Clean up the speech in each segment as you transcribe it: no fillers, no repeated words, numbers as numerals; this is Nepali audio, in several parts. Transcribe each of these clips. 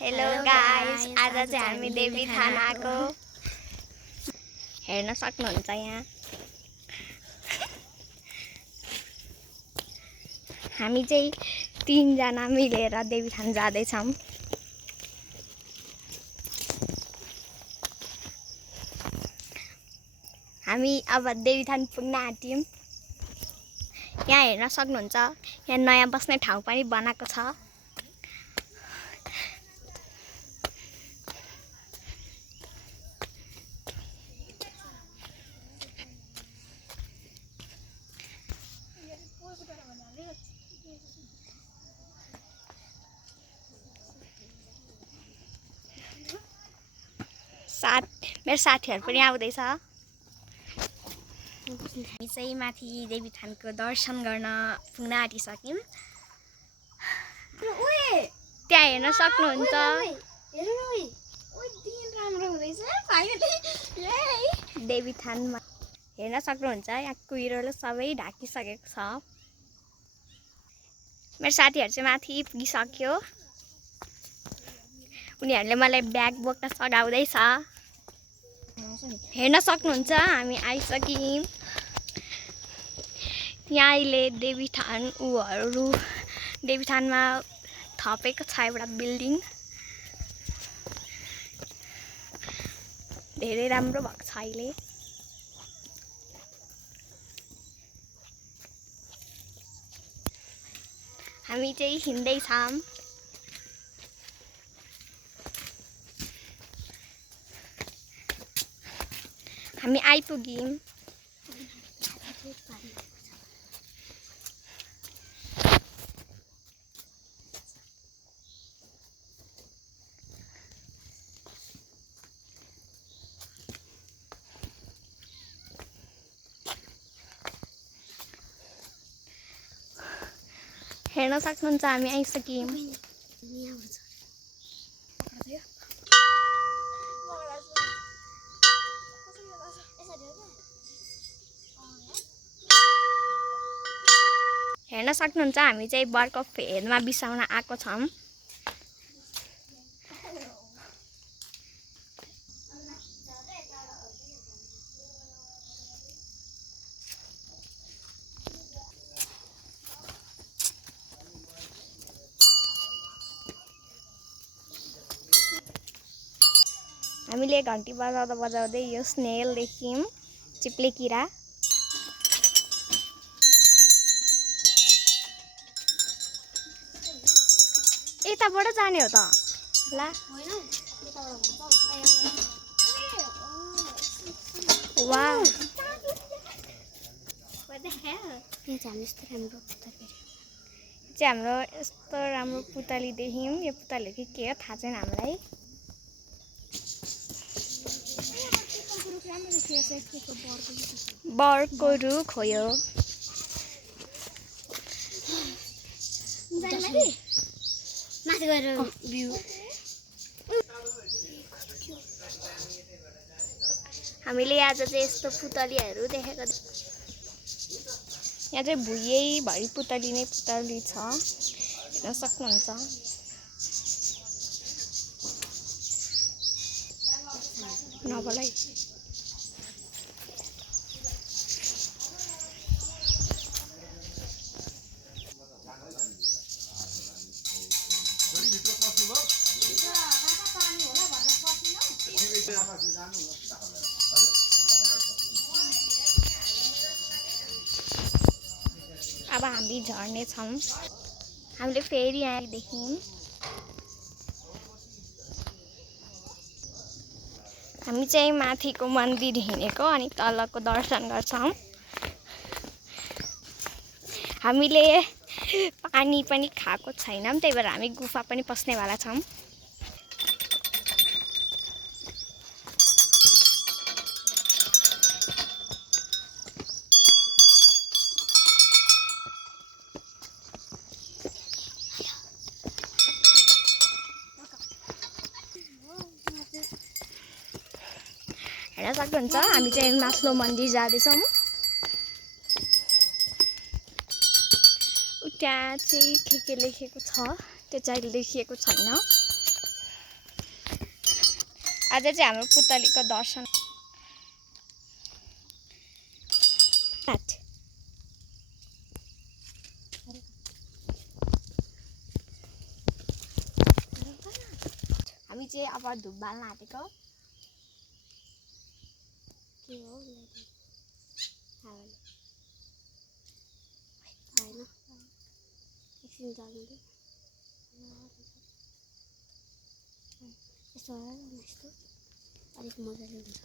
हेलो गाइस, आज चाहिँ हामी देवीथान आएको हेर्न सक्नुहुन्छ यहाँ। हामी चाहिँ 3 जना मिलेर देवीथान जाँदैछौँ। हामी अब देवीथान पुग्न आँट्यौँ। यहाँ हेर्न सक्नुहुन्छ, यहाँ नयाँ बस्ने ठाउँ पनि बनाएको छ। मेरो साथीहरू पनि आउँदैछ। हामी चाहिँ माथि देवीथानको दर्शन गर्न पुग्न आँटिसक्यौँ। त्यहाँ हेर्न सक्नुहुन्छ, देवीथानमा हेर्न सक्नुहुन्छ, यहाँ कुहिरोले सबै ढाकिसकेको छ। मेरो साथीहरू चाहिँ माथि पुगिसक्यो। उनीहरूले मलाई ब्याग बोक्न सघाउँदैछ। हेर्न सक्नुहुन्छ, हामी आइसक्यौँ। यहाँ अहिले देवीथानमा थपेको छ एउटा बिल्डिङ। धेरै राम्रो भएको छ अहिले। हामी चाहिँ हिँड्दैछौँ। हामी आइपुग्यौँ। हेर्न सक्नुहुन्छ, हामी आइसक्यौँ। हेर्न सक्नुहुन्छ, हामी चाहिँ बर्को फेदमा बिसाउन आएको छौँ। हामीले घन्टी बजाउँदा बजाउँदै यो स्नेल देख्यौँ, चिप्ले किरा। यताबाट जाने हो त ला। वाह, हाम्रो यस्तो राम्रो पुतली देख्यौँ। यो पुतली के हो थाहा छैन हामीलाई। बरको रुख हो यो। हामीले आज चाहिँ यस्तो पुतलीहरू देखेको। यहाँ चाहिँ भुइँभरि पुतली नै पुतली छ, हेर्न सक्नुहुन्छ। नबलाई अब हामी झर्नेछौँ। हामीले फेरि यहाँ देख्यौँ। हामी चाहिँ माथिको मन्दिर हिँडेको अनि तलको दर्शन गर्छौँ। हामीले पानी पनि खाएको छैनौँ, त्यही भएर हामी गुफा पनि पस्नेवाला छौँ। हेर्न सक्नुहुन्छ, हामी चाहिँ माथिल्लो मन्दिर जाँदैछौँ। त्यहाँ चाहिँ के लेखेको छ त्यो चाहिँ लेखिएको छैन। आज चाहिँ हाम्रो पुतलीको दर्शन हामी चाहिँ अब धुप बाल्न आँटेको के हो हैन एकछिन जान्दै यस्तो यस्तो अलिक मजाले हुन्छ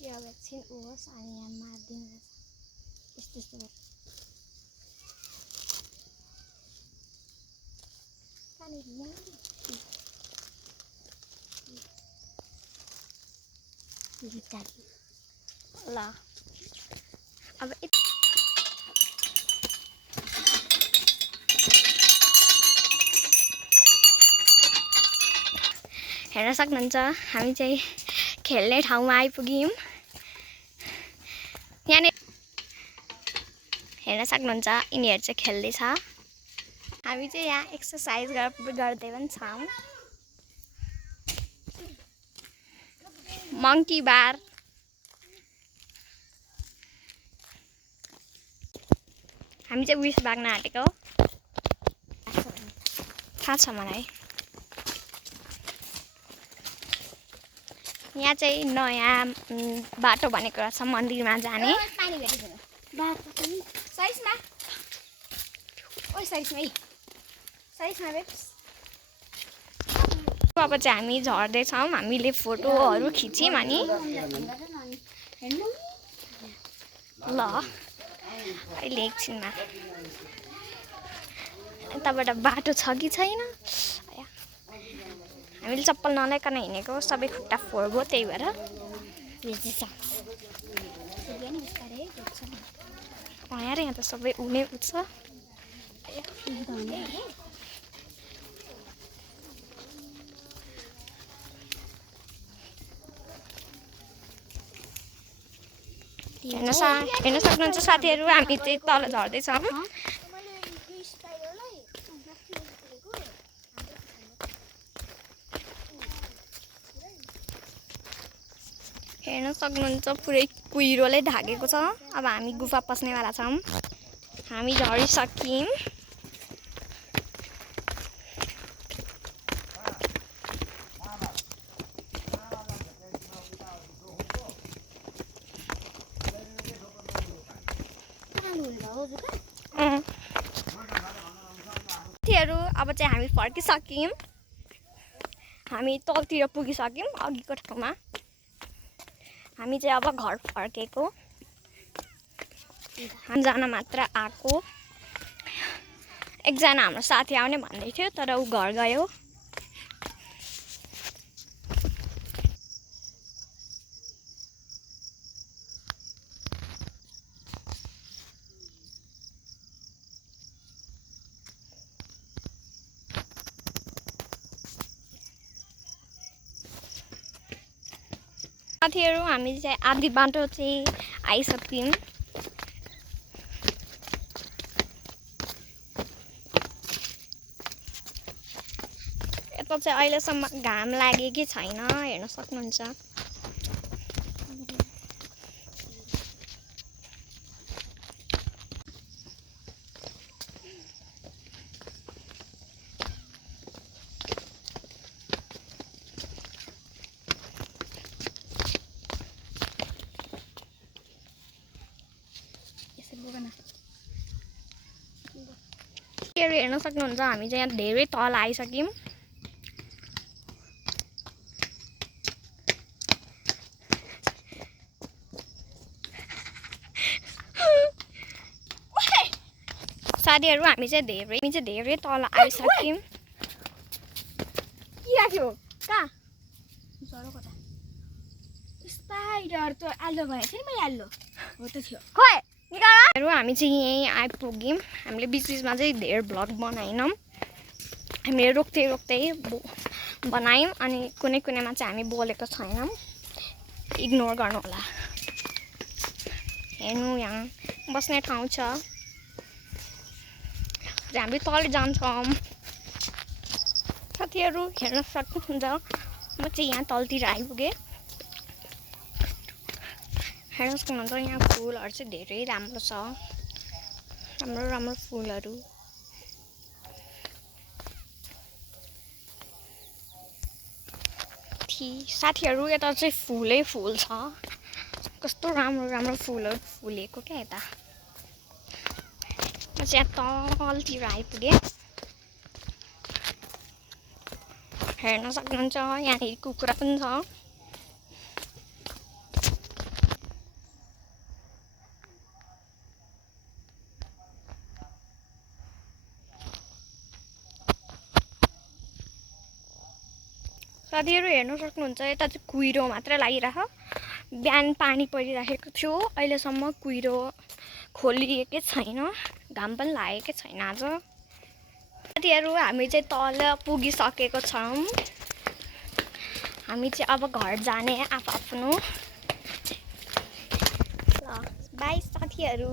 यो अब एकछिन होस् अनि यहाँ मारिदिनु रहेछ यस्तो यस्तो ल अब हेर्न सक्नुहुन्छ हामी चाहिँ खेल्ने ठाउँमा आइपुग्यौँ यहाँनिर हेर्न सक्नुहुन्छ यिनीहरू चाहिँ खेल्दैछ हामी चाहिँ यहाँ एक्सर्साइज गर्दै पनि छौँ मङ्की बार हामी चाहिँ विष भाग्न आँटेको थाहा छ मलाई यहाँ चाहिँ नयाँ बाटो बनेको रहेछ मन्दिरमा जाने अब चाहिँ हामी झर्दैछौँ हामीले फोटोहरू खिच्यौँ अनि ल अहिले एकछिनमा यताबाट बाटो छ कि छैन हामीले चप्पल नलाइकन हिँडेको सबै खुट्टा फोहोर भयो त्यही भएर यार यहाँ त सबै उनी उठ्छ हेर्न सक्नुहुन्छ साथीहरू हामी चाहिँ तल झर्दैछौँ हेर्न सक्नुहुन्छ पुरै कुहिरोले ढाकेको छ अब हामी गुफा पस्नेवाला छौँ हामी झरिसक्यौँ अब चाहिँ हामी फर्किसक्यौँ हामी तलतिर पुगिसक्यौँ अघिको ठाउँमा हामी चाहिँ अब घर फर्केको हामीजना मात्र आएको एकजना हाम्रो साथी आउने भन्दै थियो तर ऊ घर गयो साथीहरू हामी चाहिँ आधी बाटो चाहिँ आइसक्यौँ यता चाहिँ अहिलेसम्म घाम लागेकै छैन हेर्न सक्नुहुन्छ हेर्न सक्नुहुन्छ हामी चाहिँ यहाँ धेरै तल आइसक्यौँ साथीहरू हामी चाहिँ धेरै तल आइसक्यौँ के राख्यो कहाँ स्पाइडर त आल्लो भएछ नि मैले आल्लो हो त थियो खोइ हामी चाहिँ यहीँ आइपुग्यौँ हामीले बिचमा चाहिँ धेरै भ्लग बनाएनौँ हामीले रोक्दै बनायौँ अनि कुनैमा चाहिँ हामी बोलेको छैनौँ इग्नोर गर्नु होला हेर्नु यहाँ बस्ने ठाउँ छ हामी तल जान्छौँ साथीहरू हेर्न सक्नुहुन्छ म चाहिँ यहाँ तलतिर आइपुगेँ। हेर्न सक्नुहुन्छ यहाँ फुलहरू चाहिँ धेरै राम्रो छ, राम्रो राम्रो फुलहरू। साथीहरू यता चाहिँ फुलै फुल छ, कस्तो राम्रो राम्रो फुलहरू फुलेको क्या यता। म चाहिँ यहाँ तलतिर आइपुगेँ। हेर्न सक्नुहुन्छ यहाँनिर कुखुरा पनि छ। साथीहरू हेर्न सक्नुहुन्छ यता चाहिँ कुहिरो मात्र लागिरहेको। बिहान पानी परिराखेको थियो, अहिलेसम्म कुहिरो खोलिएकै छैन, घाम पनि लागेकै छैन आज। साथीहरू हामी चाहिँ तल पुगिसकेको छौँ। हामी चाहिँ अब घर जाने आफ्नो। ल बाई साथीहरू।